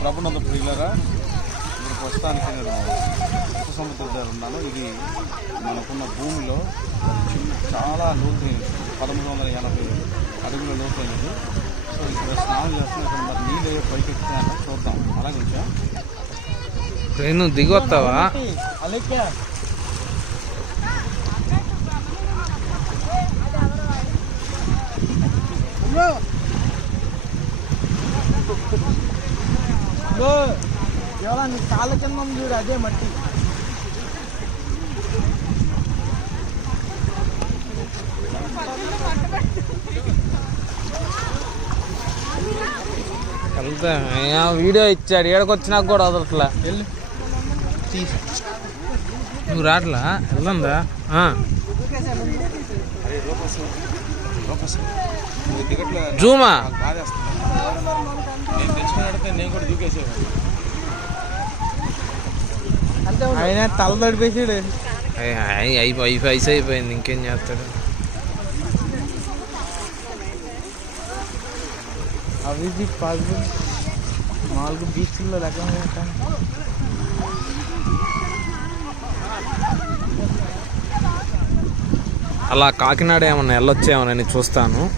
ప్రభునంద ప్రియులరా ఇప్పుడు ప్రస్తుతానికి నేను సముద్ర దగ్గర ఉన్నాను ఇది మనకున్న భూమిలో చిన్న చాలా లోతైనది పదమూడు వందల ఎనభై అడుగుల లోతైనది. సో ఇక్కడ స్నానం చేస్తున్నా ఇక్కడ మరి నీళ్ళు ఏ పైకి ఎక్కుతాయో చూద్దాం. అలాగే నేను దిగొస్తావా అలాగే ఇవాళ నీ కాళ్ళ కింద ఉంది చూడు అదే మట్టి. వీడియో ఇచ్చాడు ఏడకొచ్చినాక కూడా వదలట్లా. వెళ్ళు. నువ్వు రాట్లా? దిగట్లే జూమా? నేను కూడా దూకేసేవాడిని. ఆయన తల తడిపేసాడు. అయిపోయి ఐస్ అయిపోయింది ఇంకేం చేస్తాడు? అవి పాజిబుల్ నాలుగు బీచ్ల్లో లెక్క అలా కాకినాడ ఏమన్నా వెళ్ళొచ్చేమోనని చూస్తాను.